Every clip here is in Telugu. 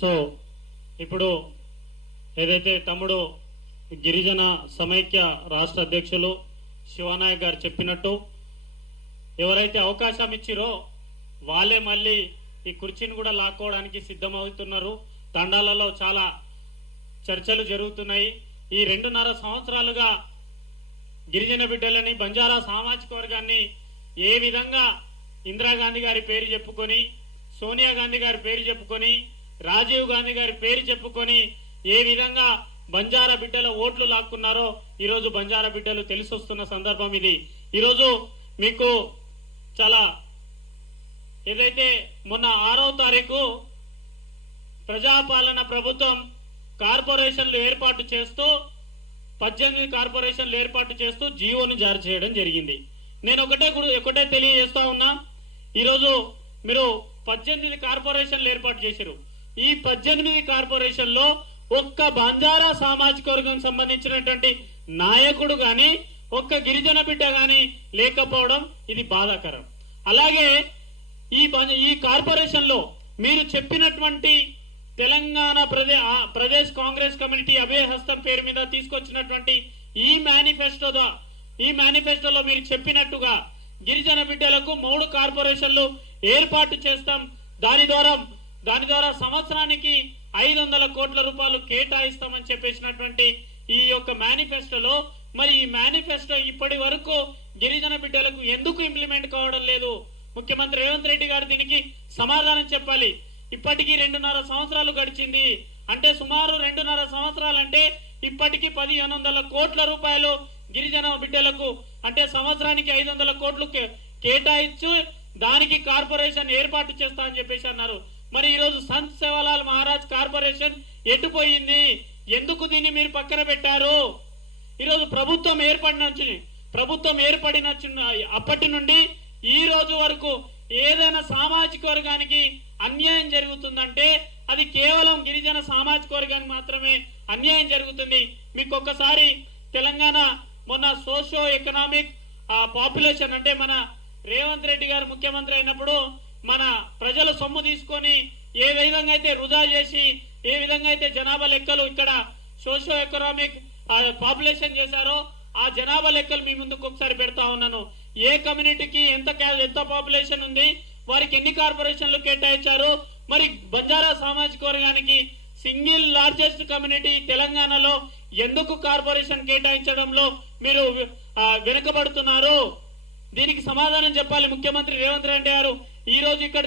సో ఇప్పుడు ఏదైతే తమ్ముడు గిరిజన సమైక్య రాష్ట్ర అధ్యక్షులు శివనాయక్ గారు చెప్పినట్టు ఎవరైతే అవకాశం ఇచ్చిరో వాళ్ళే మళ్ళీ ఈ కుర్చీని కూడా లాక్కోవడానికి సిద్ధమవుతున్నారు. తండాలలో చాలా చర్చలు జరుగుతున్నాయి. ఈ 2.5 సంవత్సరాలుగా గిరిజన బిడ్డలని, బంజారా సామాజిక వర్గాన్ని ఏ విధంగా ఇందిరాగాంధీ గారి పేరు చెప్పుకొని, సోనియా గాంధీ గారి పేరు చెప్పుకొని, రాజీవ్ గాంధీ గారి పేరు చెప్పుకొని ఏ విధంగా బంజారా బిడ్డల ఓట్లు లాక్కున్నారో ఈరోజు బంజారా బిడ్డలు తెలిసొస్తున్న సందర్భం ఇది. ఈరోజు మీకు చాలా ఏదైతే మొన్న 6వ తారీఖు ప్రజాపాలన ప్రభుత్వం కార్పొరేషన్లు ఏర్పాటు చేస్తూ 18 కార్పొరేషన్లు ఏర్పాటు చేస్తూ జీవోను జారీ చేయడం జరిగింది. నేను ఒకటే తెలియజేస్తా ఉన్నా, ఈరోజు మీరు 18 కార్పొరేషన్లు ఏర్పాటు చేశారు. ఈ 18 కార్పొరేషన్లో ఒక్క బంజారా సామాజిక వర్గం సంబంధించినటువంటి నాయకుడు గాని, ఒక్క గిరిజన బిడ్డ గాని లేకపోవడం ఇది బాధాకరం. అలాగే ఈ కార్పొరేషన్ లో మీరు చెప్పినటువంటి తెలంగాణ ప్రదేశ్ కాంగ్రెస్ కమిటీ అభయహస్తం పేరు మీద తీసుకొచ్చినటువంటి ఈ మేనిఫెస్టోలో మీరు చెప్పినట్టుగా గిరిజన బిడ్డలకు 3 కార్పొరేషన్లు ఏర్పాటు చేస్తాం, దాని ద్వారా సంవత్సరానికి 500 కోట్ల రూపాయలు కేటాయిస్తామని చెప్పేసినటువంటి ఈ యొక్క మేనిఫెస్టోలో మరి ఈ మేనిఫెస్టో ఇప్పటి వరకు గిరిజన బిడ్డలకు ఎందుకు ఇంప్లిమెంట్ కావడం లేదు? ముఖ్యమంత్రి రేవంత్ రెడ్డి గారు దీనికి సమాధానం చెప్పాలి. ఇప్పటికీ 2.5 సంవత్సరాలు గడిచింది అంటే సుమారు 2.5 సంవత్సరాలు అంటే ఇప్పటికీ 1500 కోట్ల రూపాయలు గిరిజన బిడ్డలకు అంటే సంవత్సరానికి 500 కోట్లు కేటాయించు దానికి కార్పొరేషన్ ఏర్పాటు చేస్తా అని చెప్పేసి అన్నారు. మరి ఈరోజు సంత్ సేవాలాల్ మహారాజ్ కార్పొరేషన్ ఎటుపోయింది? ఎందుకు దీన్ని మీరు పక్కన పెట్టారు? ఈరోజు ప్రభుత్వం ఏర్పడిన అప్పటి నుండి ఈ రోజు వరకు ఏదైనా సామాజిక వర్గానికి అన్యాయం జరుగుతుందంటే అది కేవలం గిరిజన సామాజిక వర్గానికి మాత్రమే అన్యాయం జరుగుతుంది. మీకు ఒక్కసారి తెలంగాణ మొన్న సోషో ఎకనామిక్ పాపులేషన్ అంటే మన రేవంత్ రెడ్డి గారు ముఖ్యమంత్రి అయినప్పుడు మన ప్రజల సొమ్ము తీసుకొని ఏ విధంగా అయితే వృధా చేసి ఏ విధంగా అయితే జనాభా లెక్కలు ఇక్కడ సోషో ఎకనామిక్ పాపులేషన్ చేశారో ఆ జనాభా లెక్కలు మీ ముందుకు ఒకసారి పెడతా ఉన్నాను. ఏ కమ్యూనిటీకి ఎంత పాపులేషన్ ఉంది, వారికి ఎన్ని కార్పొరేషన్లు కేటాయించారు, మరి బంజారా సామాజిక వర్గానికి సింగిల్ లార్జెస్ట్ కమ్యూనిటీ తెలంగాణలో ఎందుకు కార్పొరేషన్ కేటాయించడంలో మీరు వెనుకబడుతున్నారు? దీనికి సమాధానం చెప్పాలి ముఖ్యమంత్రి రేవంత్ రెడ్డి గారు. ఈ రోజు ఇక్కడ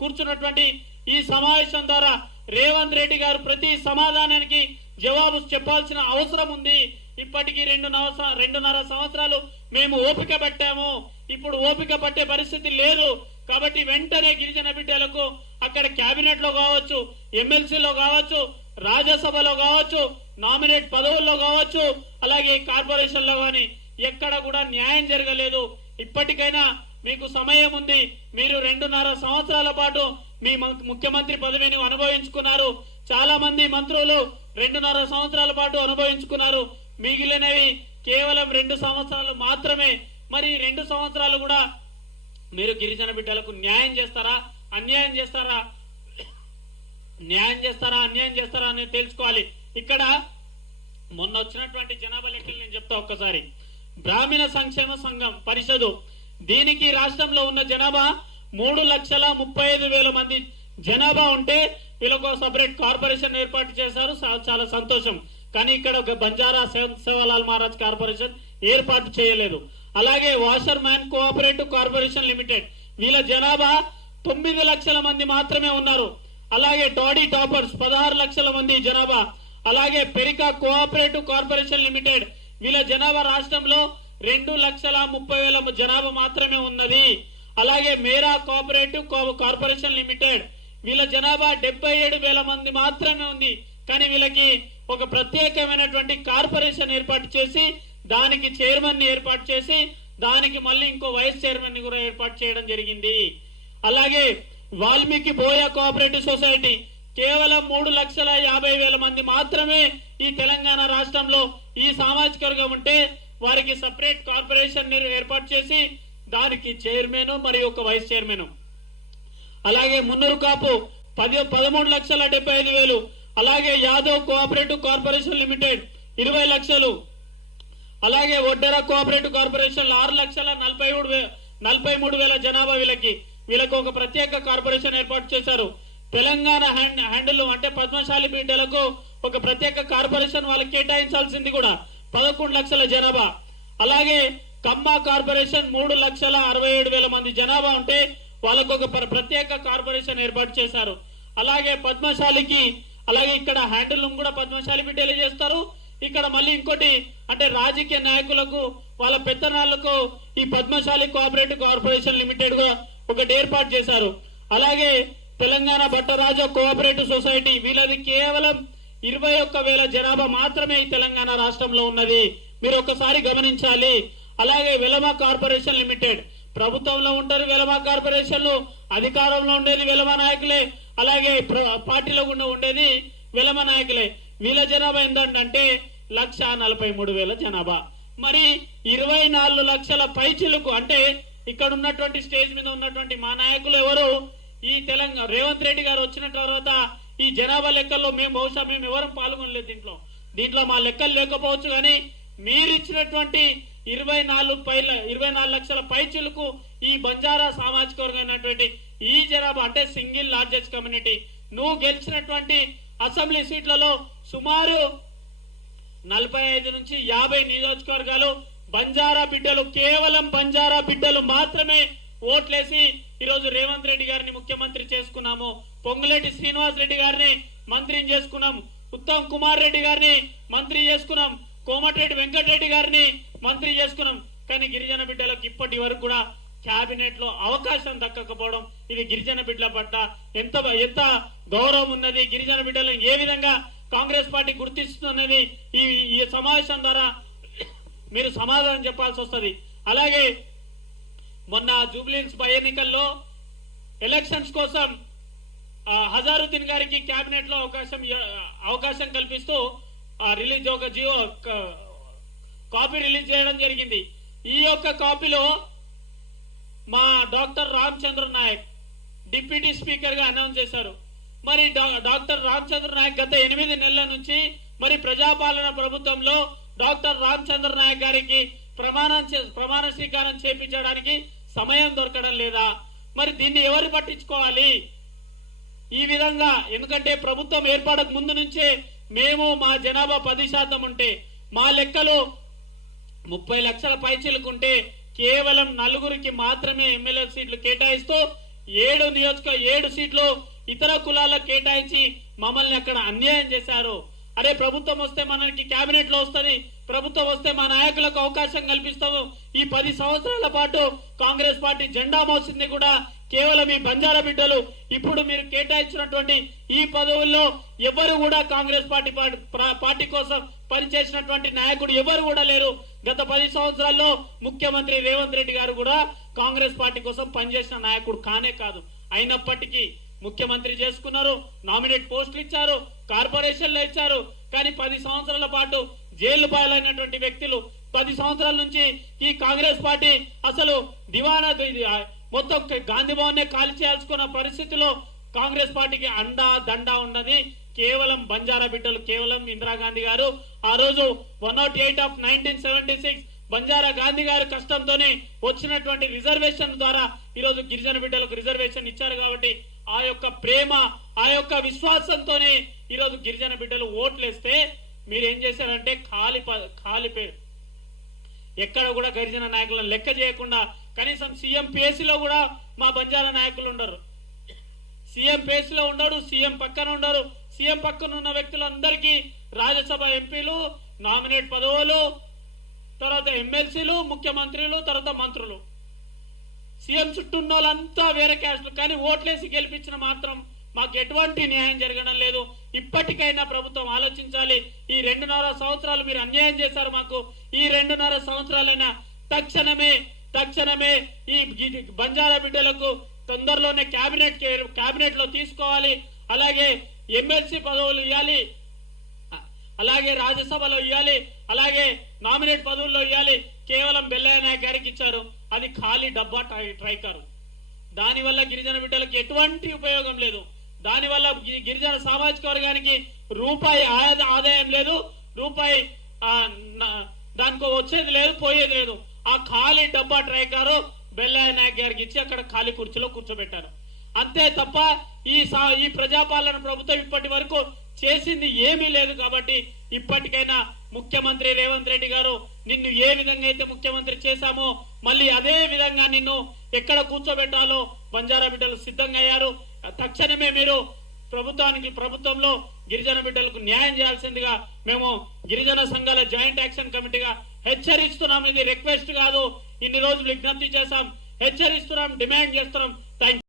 కూర్చున్నటువంటి ఈ సమావేశం ద్వారా రేవంత్ రెడ్డి గారు ప్రతి సమాధానానికి జవాబు చెప్పాల్సిన అవసరం ఉంది. ఇప్పటికీ 2.5 సంవత్సరాలు మేము ఓపిక పట్టాము, ఇప్పుడు ఓపిక పట్టే పరిస్థితి లేదు. కాబట్టి వెంటనే గిరిజన బిడ్డలకు అక్కడ కేబినెట్ లో కావచ్చు, ఎమ్మెల్సీలో కావచ్చు, రాజ్యసభలో కావచ్చు, నామినేట్ పదవుల్లో కావచ్చు, అలాగే కార్పొరేషన్ లో కానీ ఎక్కడ కూడా న్యాయం జరగలేదు. ఇప్పటికైనా మీకు సమయం ఉంది. మీరు 2.5 సంవత్సరాల పాటు మీ ముఖ్యమంత్రి పదవిని అనుభవించుకున్నారు. చాలా మంది మంత్రులు 2.5 సంవత్సరాల పాటు అనుభవించుకున్నారు. మిగిలినవి కేవలం 2 సంవత్సరాలు మాత్రమే. మరి 2 సంవత్సరాలు కూడా మీరు గిరిజన బిడ్డలకు న్యాయం చేస్తారా, అన్యాయం చేస్తారా? న్యాయం చేస్తారా, అన్యాయం చేస్తారా అనేది తెలుసుకోవాలి. ఇక్కడ మొన్న వచ్చినటువంటి జనాభా లెక్కలు నేను చెప్తా ఒక్కసారి. బ్రాహ్మణ సంక్షేమ సంఘం పరిషదు దీనికి రాష్ట్రంలో ఉన్న జనాభా 3,35,000 మంది జనాభా ఉంటే వీళ్ళకు సపరేట్ కార్పొరేషన్ ఏర్పాటు చేశారు, చాలా సంతోషం. కానీ ఇక్కడ ఒక బంజారా సేవాలాల్ మహారాజ్ కార్పొరేషన్ ఏర్పాటు చేయలేదు. అలాగే washer man cooperative corporation limited వీళ్ళ జనాభా 9 లక్షల మంది మాత్రమే ఉన్నారు. అలాగే టాడీ టాపర్స్ 16 లక్షల మంది జనాభా. అలాగే పెరికా కోఆపరేటివ్ కార్పొరేషన్ లిమిటెడ్ వీళ్ళ జనాభా రాష్ట్రంలో 2,30,000 జనాభా మాత్రమే ఉన్నది. అలాగే మేరా కోఆపరేటివ్ కార్పొరేషన్ లిమిటెడ్ వీళ్ళ జనాభా 77,000 మంది మాత్రమే ఉంది. కానీ వీళ్ళకి ఒక ప్రత్యేకమైనటువంటి కార్పొరేషన్ ఏర్పాటు చేసి దానికి చైర్మన్ ని ఏర్పాటు చేసి దానికి మళ్ళీ ఇంకో వైస్ చైర్మన్ ని కూడా ఏర్పాటు చేయడం జరిగింది. అలాగే వాల్మీకి బోయా కోఆపరేటివ్ సొసైటీ కేవలం 3,50,000 మంది మాత్రమే ఈ తెలంగాణ రాష్ట్రంలో ఈ సామాజిక వర్గం ఉంటే వారికి సపరేట్ కార్పొరేషన్ ఏర్పాటు చేసి దానికి చైర్మన్ మరియు ఒక వైస్ చైర్మన్. అలాగే మున్నూరు కాపు 13,75,000. అలాగే యాదవ్ కోఆపరేటివ్ కార్పొరేషన్ లిమిటెడ్ 20 లక్షలు. అలాగే ఒడ్డెర కోఆపరేటివ్ కార్పొరేషన్ 6,43,000 జనాభా. వీళ్ళకి ఒక ప్రత్యేక కార్పొరేషన్ ఏర్పాటు చేశారు. తెలంగాణ హ్యాండిల్ అంటే పద్మశాలి బిడ్డలకు ఒక ప్రత్యేక కార్పొరేషన్ వాళ్ళకి కేటాయించాల్సింది కూడా 11 లక్షల జనాభా. అలాగే కమ్మ కార్పొరేషన్ 3,67,000 మంది జనాభా ఉంటే వాళ్ళకు ఒక ప్రత్యేక కార్పొరేషన్ ఏర్పాటు చేశారు. అలాగే పద్మశాలికి అలాగే ఇక్కడ హ్యాండిల్ కూడా పద్మశాలి బిడ్డలే చేస్తారు. ఇక్కడ మళ్ళీ ఇంకోటి అంటే రాజకీయ నాయకులకు వాళ్ళ పెత్తనాలకు ఈ పద్మశాలి కోఆపరేటివ్ కార్పొరేషన్ లిమిటెడ్ గా ఒకటి ఏర్పాటు చేశారు. అలాగే తెలంగాణ భట్టరాజ కోఆపరేటివ్ సొసైటీ వీళ్ళది కేవలం 21,000 జనాభా మాత్రమే ఈ తెలంగాణ రాష్ట్రంలో ఉన్నది. మీరు ఒకసారి గమనించాలి. అలాగే వెలమ కార్పొరేషన్ లిమిటెడ్ ప్రభుత్వంలో ఉంటారు. వెలమ కార్పొరేషన్లు అధికారంలో ఉండేది వెలమ నాయకులే. అలాగే పార్టీలో కూడా ఉండేది వెలమ నాయకులే. వీళ్ళ జనాభా ఏంటంటే 1,43,000 జనాభా. మరి 24 లక్షల పైచిలకు అంటే ఇక్కడ ఉన్నటువంటి స్టేజ్ మీద ఉన్నటువంటి మా నాయకులు ఎవరు ఈ తెలంగాణ రేవంత్ రెడ్డి గారు వచ్చిన తర్వాత ఈ జనాభా లెక్కల్లో బహుశా మేము ఎవరు పాల్గొనలేదు. దీంట్లో మా లెక్కలు లేకపోవచ్చు, కానీ మీరు ఇచ్చినటువంటి 24 లక్షల పైచిలకు ఈ బంజారా సామాజిక వర్గం అయినటువంటి ఈ జనాభా అంటే సింగిల్ లార్జెస్ట్ కమ్యూనిటీ. నువ్వు గెలిచినటువంటి అసెంబ్లీ సీట్లలో సుమారు 45 నుంచి 50 నియోజకవర్గాలు బంజారా బిడ్డలు, కేవలం బంజారా బిడ్డలు మాత్రమే ఓట్లేసి ఈరోజు రేవంత్ రెడ్డి గారిని ముఖ్యమంత్రి చేసుకున్నాము. పొంగులేటి శ్రీనివాస్ రెడ్డి గారిని మంత్రిని చేసుకున్నాం. ఉత్తమ్ కుమార్ రెడ్డి గారిని మంత్రి చేసుకున్నాం. కోమటిరెడ్డి వెంకటరెడ్డి గారిని మంత్రి చేసుకున్నాం. కానీ గిరిజన బిడ్డలకు ఇప్పటి వరకు కూడా కేబినెట్ లో అవకాశం దక్కకపోవడం, ఇది గిరిజన బిడ్డల పట్ల ఎంత గౌరవం ఉన్నది, గిరిజన బిడ్డలను ఏ విధంగా కాంగ్రెస్ పార్టీ గుర్తిస్తున్నది ఈ సమావేశం ద్వారా మీరు సమాధానం చెప్పాల్సి వస్తుంది. అలాగే మొన్న జూబ్లీహిల్స్ బై ఎన్నికల్లో ఎలక్షన్స్ కోసం హజారుద్దీన్ గారికి కేబినెట్ లో అవకాశం కల్పిస్తూ రిలీజ్ ఒక జియో కాపీ రిలీజ్ చేయడం జరిగింది. ఈ యొక్క కాపీలో మా doctor Ramachandra Naik deputy speaker గా అనౌన్స్ చేశారు. మరి డాక్టర్ రామచంద్ర నాయక్ గత 8 నెలల నుంచి మరి ప్రజాపాలన ప్రభుత్వంలో డాక్టర్ రామచంద్ర నాయక్ గారికి ప్రమాణ స్వీకారం చేపించడానికి సమయం దొరకడం లేదా? మరి దీన్ని ఎవరు పట్టించుకోవాలి ఈ విధంగా? ఎందుకంటే ప్రభుత్వం ఏర్పడక ముందు నుంచే మేము మా జనాభా 10% ఉంటే మా లెక్కలు 30 లక్షల పైచిలుకుంటే కేవలం 4 మాత్రమే ఎమ్మెల్యే సీట్లు కేటాయిస్తూ 7 సీట్లు ఇతర కులాలకు కేటాయించి మమ్మల్ని అక్కడ అన్యాయం చేశారు. అరే ప్రభుత్వం వస్తే మనకి కేబినెట్ లో వస్తుంది, ప్రభుత్వం వస్తే మా నాయకులకు అవకాశం కల్పిస్తాము. ఈ 10 సంవత్సరాల పాటు కాంగ్రెస్ పార్టీ జెండా మోసింది కూడా కేవలం ఈ బంజారా బిడ్డలు. ఇప్పుడు మీరు కేటాయించినటువంటి ఈ పదవుల్లో ఎవరు కూడా కాంగ్రెస్ పార్టీ కోసం పనిచేసినటువంటి నాయకుడు ఎవరు కూడా లేరు. గత 10 సంవత్సరాల్లో ముఖ్యమంత్రి రేవంత్ రెడ్డి గారు కూడా కాంగ్రెస్ పార్టీ కోసం పనిచేసిన నాయకుడు కానే కాదు. అయినప్పటికీ ముఖ్యమంత్రి చేసుకున్నారు, నామినేట్ పోస్టులు ఇచ్చారు, కార్పొరేషన్లు ఇచ్చారు. కానీ 10 సంవత్సరాల పాటు జైలు పాలైనటువంటి వ్యక్తులు 10 సంవత్సరాల నుంచి ఈ కాంగ్రెస్ పార్టీ అసలు దివానా మొత్తం గాంధీ భవన్ కాల్ చేయాల్సుకున్న పరిస్థితిలో కాంగ్రెస్ పార్టీకి అండా దండా ఉన్నది కేవలం బంజారా బిడ్డలు. కేవలం ఇందిరాగాంధీ గారు ఆ రోజు 108 ఆఫ్ 1976 బంజారా గాంధీ గారి కష్టంతోనే వచ్చినటువంటి రిజర్వేషన్ ద్వారా ఈరోజు గిరిజన బిడ్డలకు రిజర్వేషన్ ఇచ్చారు. కాబట్టి ఆ యొక్క ప్రేమ, ఆ యొక్క విశ్వాసంతోనే ఈరోజు గిరిజన బిడ్డలు ఓట్లేస్తే మీరేం చేశారంటే ఖాళీ పేరు ఎక్కడ కూడా గిరిజన నాయకులను లెక్క చేయకుండా కనీసం సీఎం పేసీలో కూడా మా బంజారా నాయకులు ఉండరు. సీఎం పేసీలో ఉండరు, సీఎం పక్కన ఉండరు. సీఎం పక్కన ఉన్న వ్యక్తులందరికీ రాజ్యసభ ఎంపీలు, నామినేట్ పదవులు, తర్వాత ఎమ్మెల్సీలు, ముఖ్యమంత్రులు, తర్వాత మంత్రులు. సీఎం చుట్టూ ఉన్న వాళ్ళంతా వేరే క్యాస్టులు. కానీ ఓట్లేసి గెలిపించిన మాత్రం మాకు ఎటువంటి న్యాయం జరగడం లేదు. ఇప్పటికైనా ప్రభుత్వం ఆలోచించాలి. ఈ 2.5 సంవత్సరాలు మీరు అన్యాయం చేశారు మాకు. ఈ 2.5 సంవత్సరాలైనా తక్షణమే ఈ బంజారా బిడ్డలకు తొందరలోనే కేబినెట్ లో తీసుకోవాలి. అలాగే ఎమ్మెల్సీ పదవులు ఇవ్వాలి, అలాగే రాజ్యసభలో ఇవ్వాలి, అలాగే నామినేట్ పదవుల్లో ఇవ్వాలి. కేవలం బెల్లయ్య నాయక్ గారికి ఇచ్చారు, అది ఖాళీ డబ్బా ట్రైకారు. దానివల్ల గిరిజన బిడ్డలకు ఎటువంటి ఉపయోగం లేదు. దానివల్ల గిరిజన సామాజిక వర్గానికి రూపాయి ఆదాయం లేదు, రూపాయి దానికి వచ్చేది లేదు, పోయేది లేదు. ఆ ఖాళీ డబ్బా ట్రైకారు బెల్లయ్య నాయక్ గారికి ఇచ్చి అక్కడ ఖాళీ కుర్చీలో కూర్చోబెట్టారు. అంతే తప్ప ఈ ప్రజాపాలన ప్రభుత్వం ఇప్పటి వరకు చేసింది ఏమీ లేదు. కాబట్టి ఇప్పటికైనా ముఖ్యమంత్రి రేవంత్ రెడ్డి గారు నిన్ను ఏ విధంగా అయితే ముఖ్యమంత్రి చేశామో మళ్ళీ అదే విధంగా నిన్ను ఎక్కడ కూర్చోబెట్టాలో బంజారా బిడ్డలు సిద్ధంగా అయ్యారు. తక్షణమే మీరు ప్రభుత్వంలో గిరిజన బిడ్డలకు న్యాయం చేయాల్సిందిగా మేము గిరిజన సంఘాల జాయింట్ యాక్షన్ కమిటీగా హెచ్చరిస్తున్నాం. ఇది రిక్వెస్ట్ కాదు, ఇన్ని రోజులు విజ్ఞప్తి చేశాం, హెచ్చరిస్తున్నాం, డిమాండ్ చేస్తున్నాం. థ్యాంక్